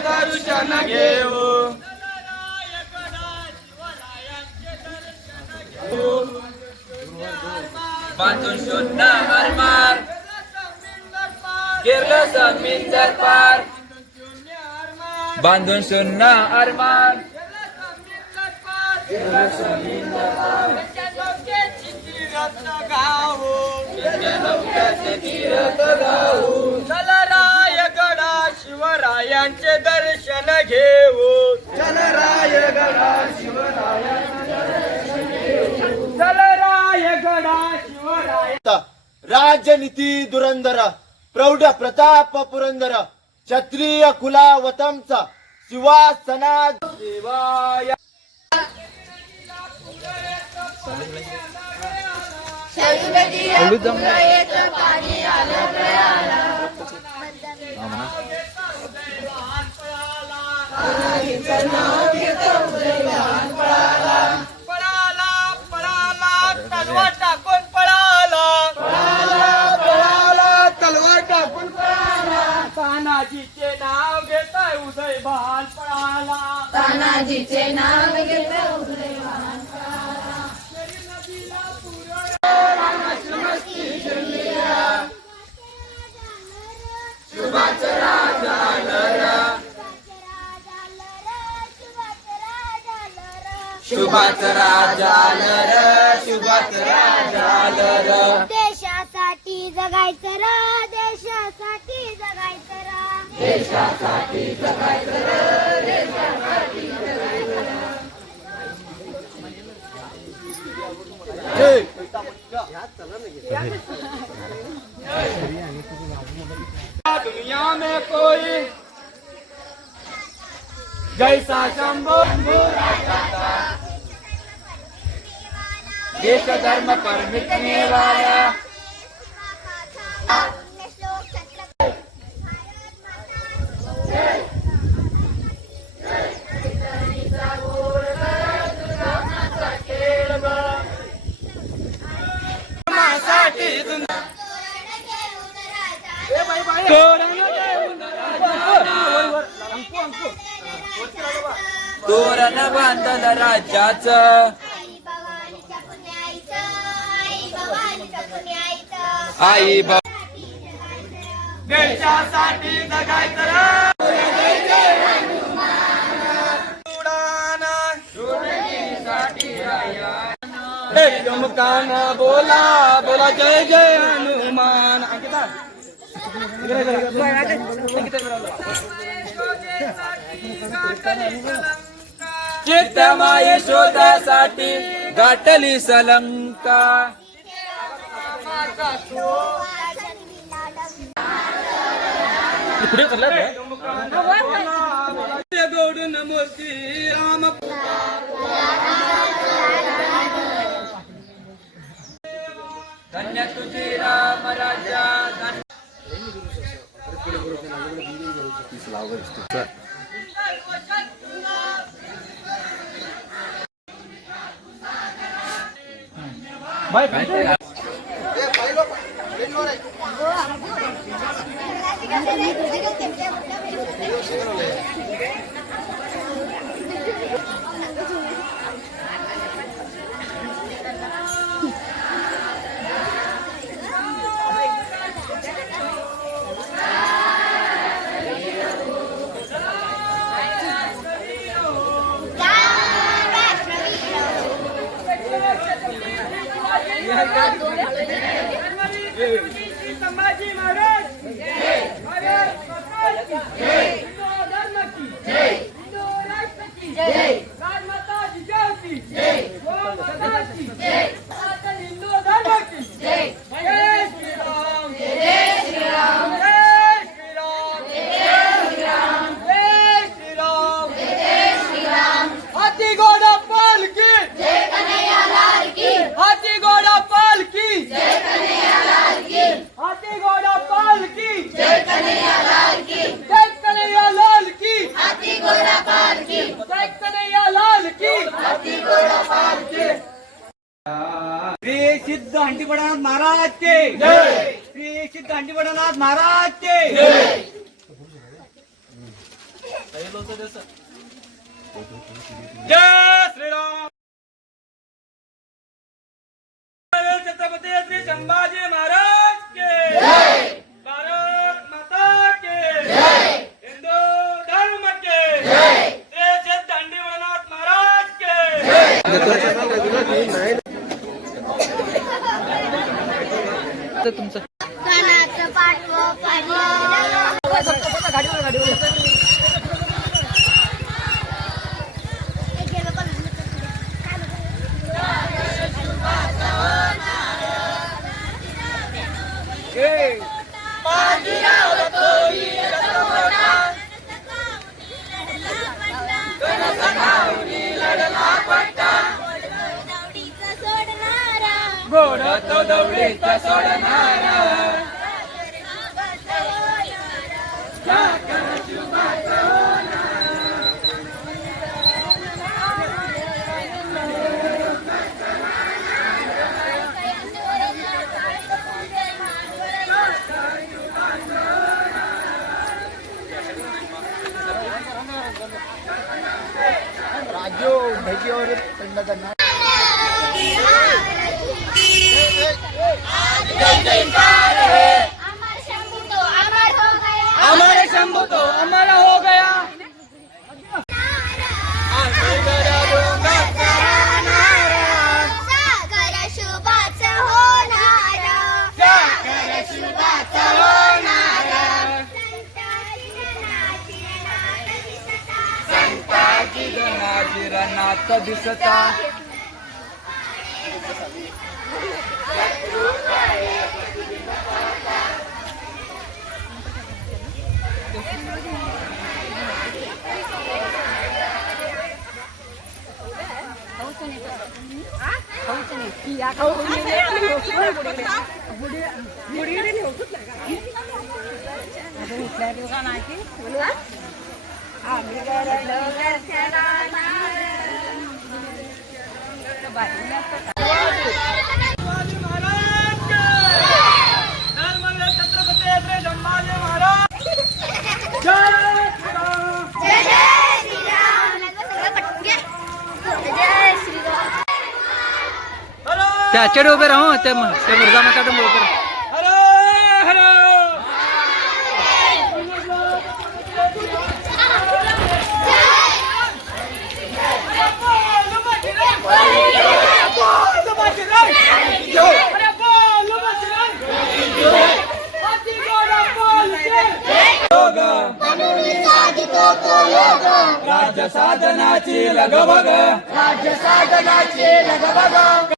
दर्शन घेऊ बांधून शुद्ध हरमार गिरलं समिंदर पार बांधून शून्य अरमान चल रायगडा शिवरायांचे दर्शन घेऊ चल रायगडा शिवराया राजनीती दुरंदर प्रौढ प्रताप पुरंदर क्षत्रिय कुलावतमचा शिवासना देवाया तानाजीचे नाव घेताय उदय भान पळाला तानाजीचे नाव घेताय उदय भान पळाला शुभाच राजा लर शुभाच राजा लर शुभाच राजा लर देशासाठी जगायचं रा देशासाठी जगायचं रा देशासाठी जगायचं रे, देशासाठी जगायचं रे. दुनिया में कोई जैसा शंभो देश धर्म पर मिटने वाला तोरण बांधल राज्याचं आई देशासाठी जगायचं काना बोला बोला जय जय हनुमान अंकिता चित्तमाय शोधासाठी गाठली सलंका गोडून मूर्ती राम धन्य तुझी राम राजा संभाजी महाराज हिंदू धर्म की हिंदू राष्ट्र की राजमाता जिजाऊ की ओम सदा की सनातन हिंदू धर्म की जय श्री राम जय श्री राम जय श्री राम जय श्री राम जय श्री राम जय श्री राम हाथी घोड़ा पालकी जय कन्हैया लाल की हाथी घोड़ा पालकी जय कन्हैया लाल की हाथी घोड़ा पालकी जय कन्हैया लाल की जय कन्हैया लाल की हाथी घोड़ा पाल की जय कन्हैया लाल की हाथी घोड़ा पाल की श्री सिद्ध हंडीपडानाथ महाराज के जय श्री सिद्ध हंडीपडानाथ महाराज के जय जय श्रीराम. छत्रपती श्री संभाजी महाराज के जय. भारत माता के जय. हिंदू धर्म के जय. श्री दांडी मनाथ महाराज के जय. कणाचं पाठवं पडलेलं. हे गेलं पण. दौडीचं सोडणारा. घोडा तो दौडीचा सोडणारा. राजू भेटीवर थंड करणार. अमर शंभू तो अमर हो गया. हमारे शंभू तो अमर हो गया. सागर शुभाचं होणारा. सागर शुभाचं होणारा. संताची नाथ दिसता. शिवाजी महाराज के धर्मवीर छत्रपती श्री संभाजी महाराज. जय श्रीराम. जय जय श्रीराम. जय श्रीराम. त्या चढ उभे राहू त्या मुर्गा माता उभे हर हर. राज्य साधनाची लगबग. राज्य साधनाची लगबग.